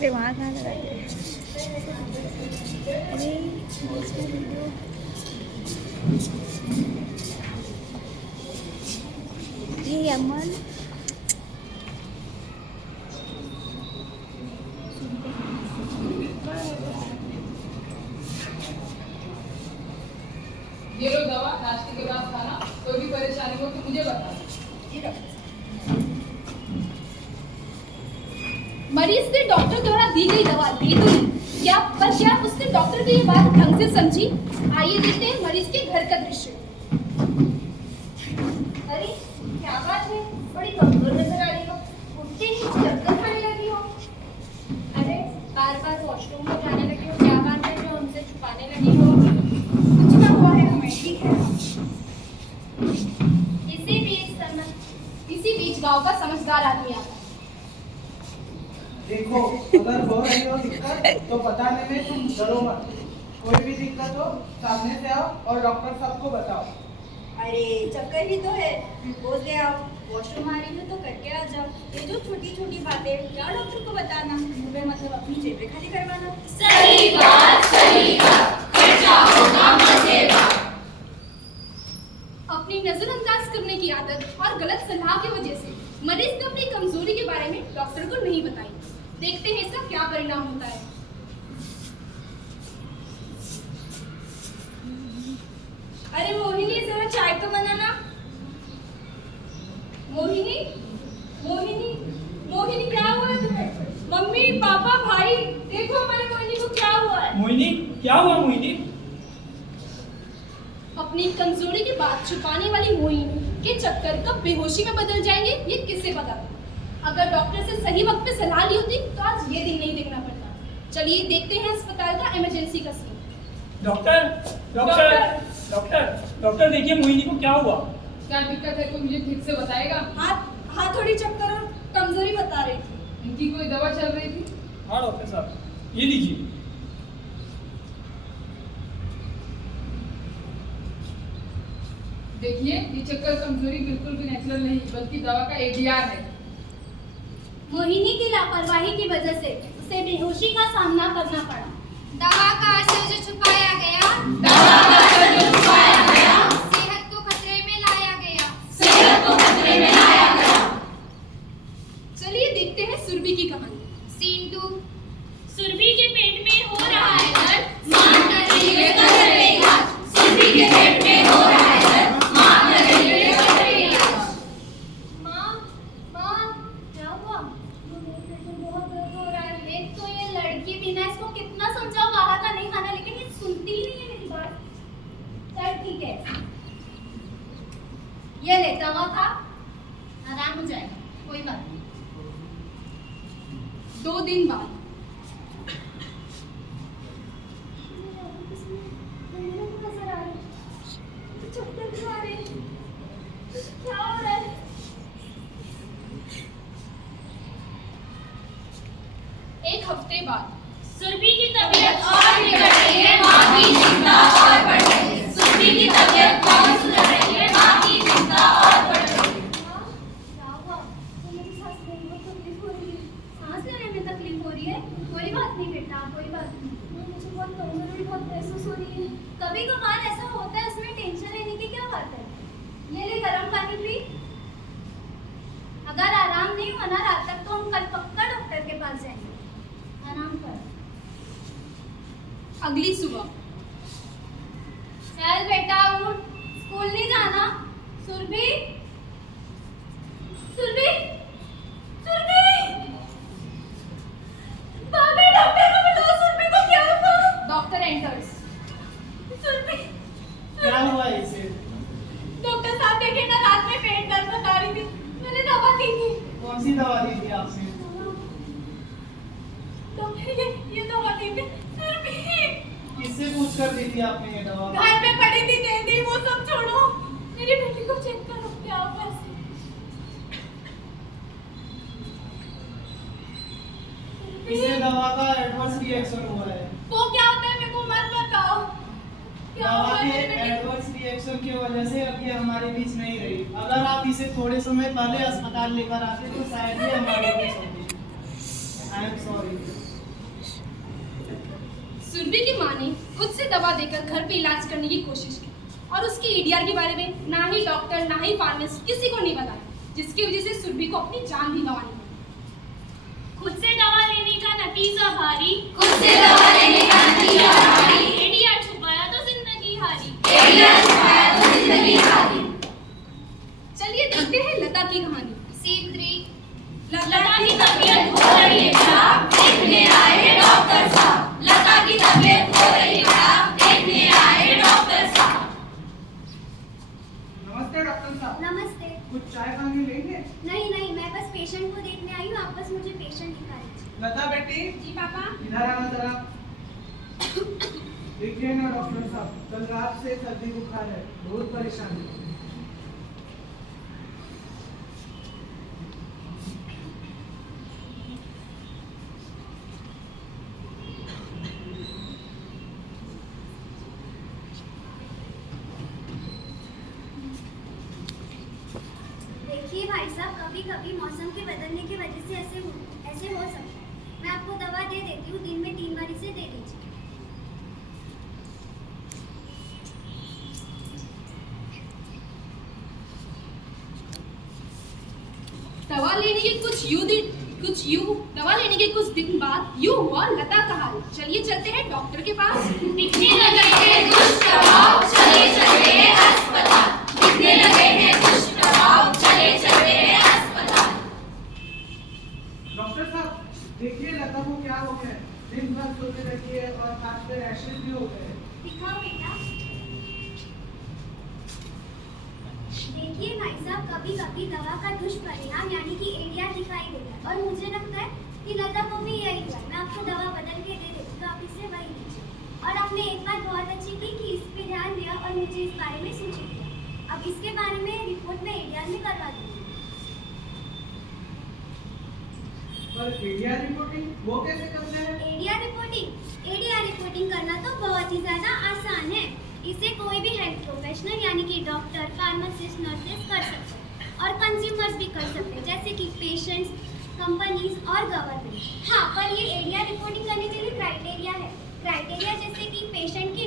अरे वहाँ कहाँ लगा दिया? अरे ये अमन ये लो दवा, नाश्ते के बाद खाना। कोई भी परेशानी हो तो मुझे बताना। मरीज ने डॉक्टर द्वारा दी गई दवा ले तो ली या पर क्या उसने डॉक्टर की ये बात ढंग से समझी? आइए देखते हैं मरीज के घर का दृश्य। अरे क्या बात है, बड़ी कमजोर नजर आ रही हो, उठते ही चक्कर खाने लगी हो। अरे बार बार वॉशरूम में जाने लगी हो, क्या बात है जो हमसे छुपाने लगी हो? कुछ ना हुआ है हमें, ठीक है। इसी बीच गांव का समझदार आदमी आता है। देखो, अगर हो रही हो दिक्कत तो बताने में तुम डरो मत। कोई भी दिक्कत हो सामने से आओ और डॉक्टर साहब को बताओ। अरे चक्कर ही तो है, ग्लूकोज ले आओ, वॉशरूम आ रही हो तो करके आ जाओ। ये जो छोटी छोटी बातें क्या डॉक्टर को बताना, मुंह में मतलब अपनी जेबें खाली करवाना। सही बात, खर्चा होगा मजेदार। अपनी नजरअंदाज करने की आदत और गलत सलाह की वजह से मरीज ने अपनी कमजोरी के बारे में डॉक्टर को नहीं बताई। देखते हैं इसका क्या परिणाम होता है। अरे मोहिनी जरा चाय तो बनाना। मोहिनी, मोहिनी, मोहिनी क्या हुआ है तुम्हें? मम्मी पापा भाई देखो हमारे मोहिनी को क्या हुआ है। मोहिनी, क्या हुआ मोहिनी? अपनी कमजोरी की बात छुपाने वाली मोहिनी के चक्कर कब बेहोशी में बदल जाएंगे ये किससे पता? अगर डॉक्टर से सही वक्त पे सलाह ली होती तो आज ये दिन नहीं देखना पड़ता। चलिए देखते हैं अस्पताल का इमरजेंसी का सीन। डॉक्टर डॉक्टर डॉक्टर डॉक्टर देखिए मोहिनी को क्या हुआ? क्या दिक्कत है, कोई मुझे ठीक से बताएगा? हाथ थोड़ी चक्कर और कमजोरी बता रही थी। इनकी कोई दवा चल रही थी? हाँ डॉक्टर साहब, ये लीजिए। देखिए, ये चक्कर कमजोरी बिल्कुल भी नेचुरल नहीं बल्कि दवा का ADR है। मोहिनी की लापरवाही की वजह से उसे बेहोशी का सामना करना पड़ा। दवा का असर जो छुपाया गया, सेहत को खतरे में लाया गया। चलिए देखते हैं सुरभि की कहानी। सीन 2। सुरभि के पेट में हो रहा है दर्द, मान कर रही है कर ले इलाज। सुरभि के पेट में हो रहा है दर्द, मान कर रही है कर ले इलाज। माँ, क्या हुआ? मेरे पेट में बहुत दर्द हो रहा है। एक तो ये लड़की भी ना, इसको कितना समझाओ बाहर का नहीं खाना, लेकिन ये सुनती ही नहीं है मेरी बात। चल ठीक है, ये ले दवा खा, आराम हो जाएगा, कोई बात नहीं। 2 दिन बाद एक हफ्ते बाद सुरभि की तबीयत और बिगड़ रही है, माँ की चिंता और बढ़ रही है। सुरभि की तबीयत और सुधर रही है, माँ की चिंता और बढ़ रही है। क्या हुआ? तो मेरी सांस लेने में तकलीफ हो रही है। सांस लेने में तकलीफ हो रही है? कोई बात नहीं बेटा, कोई बात नहीं। मुझे बहुत कमजोरी बहुत महसूस हो रही है। कभी कभार ऐसा होता है, इसमें टेंशन लेने की क्या बात है? ये ले गर्म पानी पी। अगर आराम नहीं हुआ ना रात तक तो हम कल पक्का डॉक्टर के पास जाएंगे। आराम कर। अगली सुबह चल बेटा उठ, स्कूल नहीं जाना। सुरभि, सुरभि, सुरभि, भाभी डॉक्टर को बताओ सुरभि को क्या हुआ। Doctor enters. सुरभि, क्या हुआ इसे? डॉक्टर साहब देखे ना, रात में पेट दर्द बता रही थी, मैंने दवा दी थी। कौन सी दवा दी थी आपसे? डॉक्टर ये दवा दी थी। सुरभि किससे पूछ कर दी थी आपने ये दवा? घर में पड़ी थी, दे दी, वो सब छोड़ो, मेरी बेटी को चेक करो क्या हुआ है। इसे दवा का एडवर्स रिएक्शन हुआ है। वो क्या होता है मेरे को मत बताओ। क्या दवा हुआ के मेरी बेटी को? एडवर्स रिएक्शन की वजह से अभी हमारे बीच नहीं रही। अगर आप इसे थोड़े समय पहले अस्पताल लेकर आते तो शायद ही हमारे बीच होती। I am sorry. सुरभि की माँ ने खुद से दवा देकर घर पे इलाज करने की कोशिश की और उसकी ईडीआर के बारे में ना ही डॉक्टर ना ही फार्मेसिस्ट किसी को नहीं बताया, जिसकी वजह से सुरभि को अपनी जान भी गंवानी पड़ी। खुद से दवा लेने का नतीजा भारी, खुद से दवा लेने का नतीजा भारी, एडीआर छुपाया तो जिंदगी हारी, एडीआर छुपाया तो जिंदगी हारी। चलिए देखते हैं लता की कहानी। सीन 3। लता की तबीयत हो रही है खराब, देखने आए डॉक्टर साहब, लता की तबीयत हो रही है खराब, देखने आए डॉक्टर साहब। नमस्ते डॉक्टर साहब। नमस्ते। कुछ चाय पानी लेंगे? नहीं, मैं बस पेशेंट को देखने आई हूँ, आप बस मुझे पेशेंट दिखा दीजिए। लता बेटी, जी पापा। इधर आना जरा। देखिए ना डॉक्टर साहब, कल रात से सर्दी बुखार है, बहुत परेशान है। देखिए भाई साहब, कभी कभी मौसम के बदलने की वजह से ऐसे हो सकता है। मैं आपको दवा दे देती हूँ, दिन में 3 बार इसे दे दीजिए। दवा लेने के कुछ दिन बाद यूं हुआ लता का हाल। चलिए चलते हैं डॉक्टर के पास। दिखने लगे हैं दुष्प्रभाव, चले चलते हैं अस्पताल, दिखने लगे हैं दुष्प्रभाव, चले चलते हैं अस्पताल। डॉक्टर साहब, देखिए लता को क्या हो गया है, दिन भर सोते रहती है और हाथ पे रैशेस भी हो गए हैं। दिखाओ बेटा। देखिए भाई साहब, कभी कभी दवा का दुष्परिणाम यानी कि एडीआर दिखाई देता है और मुझे लगता है कि लता को भी यही हुआ। मैं आपको दवा बदल के दे देती हूँ, तो आप इसे वही लीजिए। और आपने एक बात बहुत अच्छी की कि इस पे ध्यान दिया और मुझे इस बारे में सूचित किया। अब इसके बारे में रिपोर्ट में एडीआर में करवा दूंगी। पर एडीआर रिपोर्टिंग वो कैसे करते हैं? एडीआर रिपोर्टिंग करना तो बहुत ही ज़्यादा आसान है। इसे कोई भी हेल्थ प्रोफेशनल यानी कि डॉक्टर, फार्मासिस्ट, नर्सेस कर सकते हैं और कंज्यूमर्स भी कर सकते हैं, जैसे कि पेशेंट्स, कंपनीज और गवर्नमेंट। हाँ, पर ये एडीआर रिपोर्टिंग करने के लिए क्राइटेरिया है। क्राइटेरिया जैसे कि पेशेंट की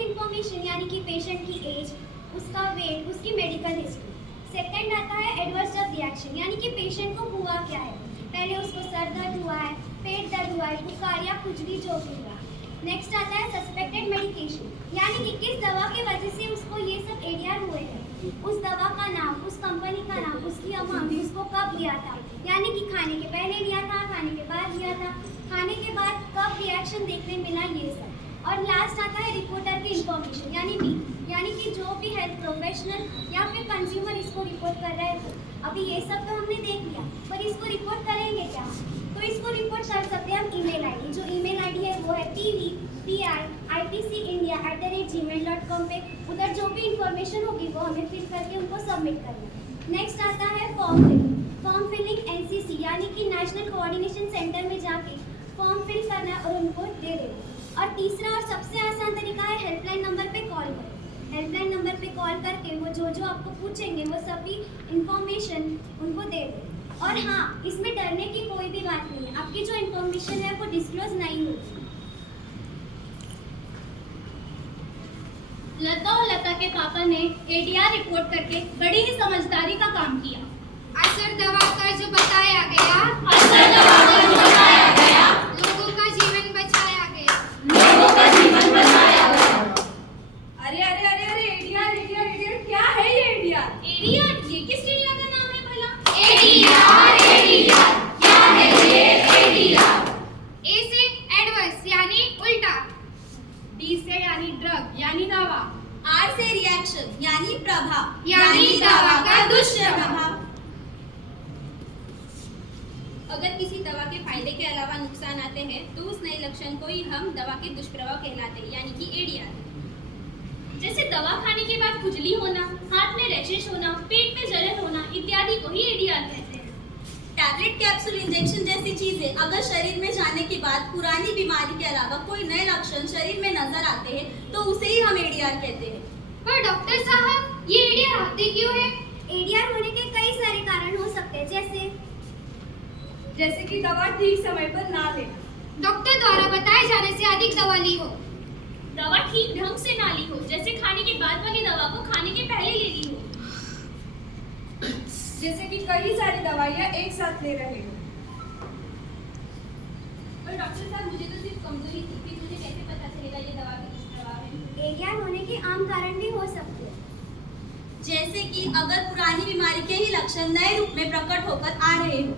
इंफॉर्मेशन यानी कि पेशेंट की एज, उसका वेट, उसकी मेडिकल हिस्ट्री। सेकंड आता है एडवर्स ड्रग रिएक्शन यानी कि पेशेंट को हुआ क्या है, पहले उसको सर दर्द हुआ है, पेट दर्द हुआ है, बुखार या खुजली जो भी हुआ। नेक्स्ट आता है सस्पेक्टेड मेडिकेशन यानी कि किस दवा की वजह से उसको ये सब एडीआर हुए हैं, उस दवा का नाम, उस कंपनी का नाम, उसकी अमाउंट, उसको कब लिया था, यानी कि खाने के पहले लिया था, खाने के बाद लिया था, खाने के बाद कब रिएक्शन देखने मिला, ये सब। और लास्ट आता है रिपोर्टर की इंफॉर्मेशन यानी कि जो भी हेल्थ प्रोफेशनल या फिर कंज्यूमर इसको रिपोर्ट कर रहे हो। अभी ये सब तो हमने देख लिया, पर इसको रिपोर्ट करेंगे क्या? तो इसको रिपोर्ट कर सकते हैं हम ईमेल आईडी। जो ईमेल आईडी है वो है pvpitcindia@gmail.com पे। उधर जो भी इंफॉर्मेशन होगी वो हमें फिल करके उनको सबमिट करना है। नेक्स्ट आता है फॉर्म फिलिंग एनसीसी यानी कि नेशनल कोऑर्डिनेशन सेंटर में जाके फॉर्म फिल करना और उनको दे देना। और तीसरा और सबसे आसान तरीका है हेल्पलाइन नंबर पे कॉल करें। हेल्पलाइन नंबर पे कॉल करके वो जो आपको पूछेंगे वो सभी इंफॉर्मेशन उनको दे दें। और हाँ, इसमें डरने की कोई भी बात नहीं है, आपकी जो इंफॉर्मेशन है वो डिस्क्लोज नहीं होगी। लता और लता के पापा ने एडीआर रिपोर्ट करके बड़ी ही समझदारी का काम किया। असर दवा कर जो बताया गया, लोगों का जीवन बचाया गया। अरे एडीआर क्या है ये एडीआर? ये किस एडीआर का नाम है भला? एडीआर क्या है ये एडीआर? ए से एडवर्स यानी उल्टा, डी से यानी ड्रग यानी दवा, आर से रिएक्शन यानी प्रभाव यानी दवा का दुष्प्रभाव। अगर किसी दवा के फायदे के अलावा नुकसान आते हैं तो उस नए लक्षण को ही हम दवा के दुष्प्रभाव कहलाते हैं यानी कि एडीआर। जैसे दवा खाने के बाद खुजली होना, हाथ में रैशेस होना, पेट में जलन होना इत्यादि को ही एडीआर कहते हैं। टैबलेट, कैप्सूल, इंजेक्शन जैसी चीजें अगर शरीर में जाने के बाद पुरानी बीमारी के अलावा कोई नए लक्षण शरीर में नजर आते हैं तो उसे ही हम एडीआर कहते हैं। पर डॉक्टर साहब, ये एडीआर आते क्यों है? एडीआर होने के कई सारे कारण हो सकते हैं, जैसे जैसे कि दवा ठीक समय पर ना लेना, डॉक्टर द्वारा बताए जाने से अधिक दवा ली हो, दवा ठीक ढंग से ना ली हो, जैसे खाने के बाद वाली दवा को खाने के पहले ले ली हो, जैसे कि कई सारी दवाइयाँ एक साथ ले रहे हो। पर डॉक्टर साहब मुझे तो सिर्फ कमजोरी थी, फिर मुझे कैसे पता चलेगा ये दवा के दुष्प्रभाव है? एज्ञान होने के आम कारण भी हो सकते हैं। जैसे कि अगर पुरानी बीमारी के ही लक्षण नए रूप में प्रकट होकर आ रहे हो।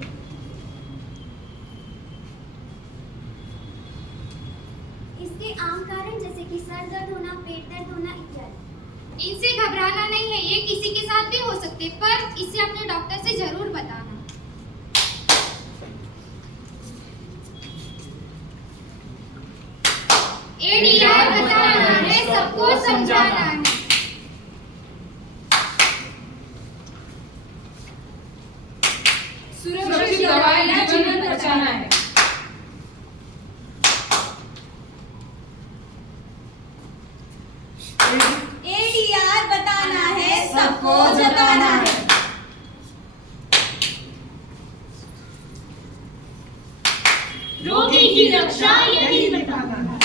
इसके आम कारण जैसे कि सर दर्द होना, पेट दर्द होना इत्यादि। इनसे घबराना नहीं है, ये किसी के साथ भी हो सकते, पर इसे अपने डॉक्टर से जरूर बताना। एडीआर बताना है, सबको समझाना है। सुरक्षित दवाइयाँ जीवन बचाना है। एडीआर बताना है, सबको जताना है। रोगी की रक्षा यही बताना है।